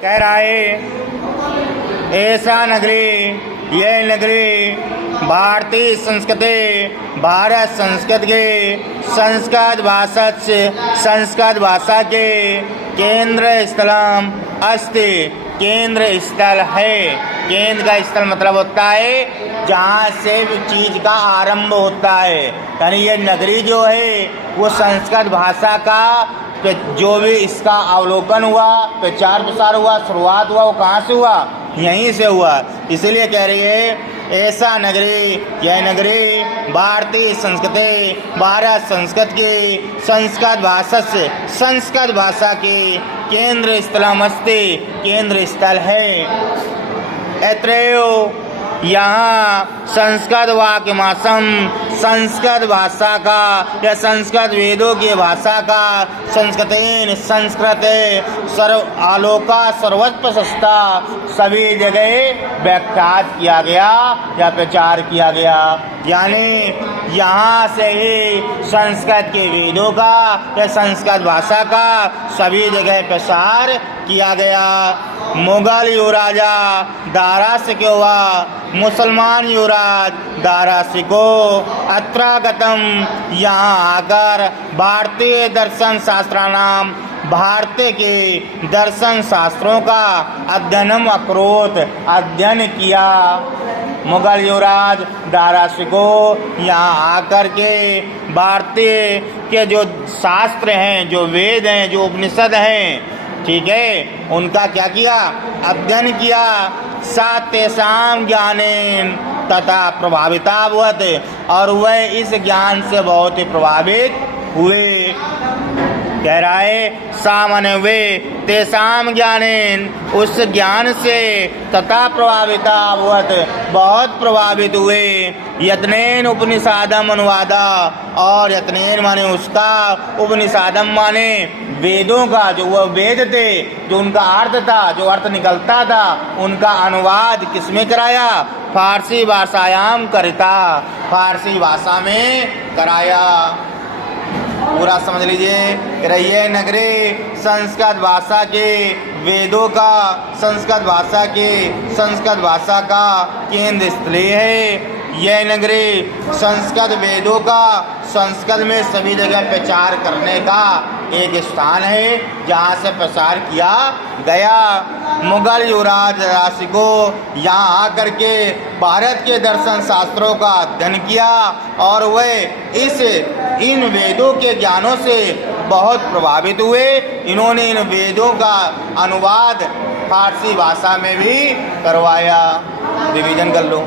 कह रहा है ऐसा नगरी ये नगरी भारतीय संस्कृति भारत संस्कृत के संस्कृत भाषा के केंद्र स्थलम अस्ति केंद्र स्थल है। केंद्र का स्थल मतलब होता है जहाँ से चीज का आरंभ होता है। यानी ये नगरी जो है वो संस्कृत भाषा का जो भी इसका अवलोकन हुआ, प्रचार प्रसार हुआ, शुरुआत हुआ, वो कहाँ से हुआ? यहीं से हुआ। इसीलिए कह रही है ऐसा नगरी यह नगरी भारतीय संस्कृति भारत संस्कृत की संस्कृत भाषा की केंद्र स्थलमस्ति केंद्र स्थल है। अत्रैव यहाँ संस्कृत वाक्यमासम संस्कृत भाषा का या संस्कृत वेदों की भाषा का संस्कृतेन संस्कृत सर्व आलोका सर्वत्र सस्ता सभी जगह व्याख्यात किया गया या प्रचार किया गया। यानी यहाँ से ही संस्कृत के वेदों का या संस्कृत भाषा का सभी जगह प्रसार किया गया। मुगल युवराजा दारा सिकोवा मुसलमान युवराज दारा सिको अत्रागतम यहाँ आकर भारतीय दर्शन शास्त्राणाम भारतीय के दर्शन शास्त्रों का अध्ययनम अकरोत अध्ययन किया। मुगल युवराज दारा सिको यहाँ आकर के भारतीय के जो शास्त्र हैं, जो वेद हैं, जो उपनिषद हैं, ठीक है, उनका क्या किया? अध्ययन किया। सातेषां ज्ञानेन तथा प्रभावितावत और वह इस ज्ञान से बहुत ही प्रभावित हुए। कह रहा है सामान्य वे तेषां ज्ञानेन उस ज्ञान से तथा प्रभावितावत बहुत प्रभावित हुए। यत्नेन उपनिषादम अनुवादा और यत्नेन माने उसका उपनिषादम माने वेदों का जो वह वेद थे, जो उनका अर्थ था, जो अर्थ निकलता था, उनका अनुवाद किसमें कराया? फारसी भाषायाम करता फारसी भाषा में कराया। पूरा समझ लीजिए। रहिए नगरी संस्कृत भाषा के वेदों का संस्कृत भाषा का केंद्र स्थलीय है। यह नगरी संस्कृत वेदों का संस्कृत में सभी जगह प्रचार करने का एक स्थान है जहाँ से प्रसार किया गया। मुगल युवराज राशि को यहाँ आकर के भारत के दर्शन शास्त्रों का अध्ययन किया और वह इन वेदों के ज्ञानों से बहुत प्रभावित हुए। इन्होंने इन वेदों का अनुवाद फारसी भाषा में भी करवाया। रिवीजन कर लो।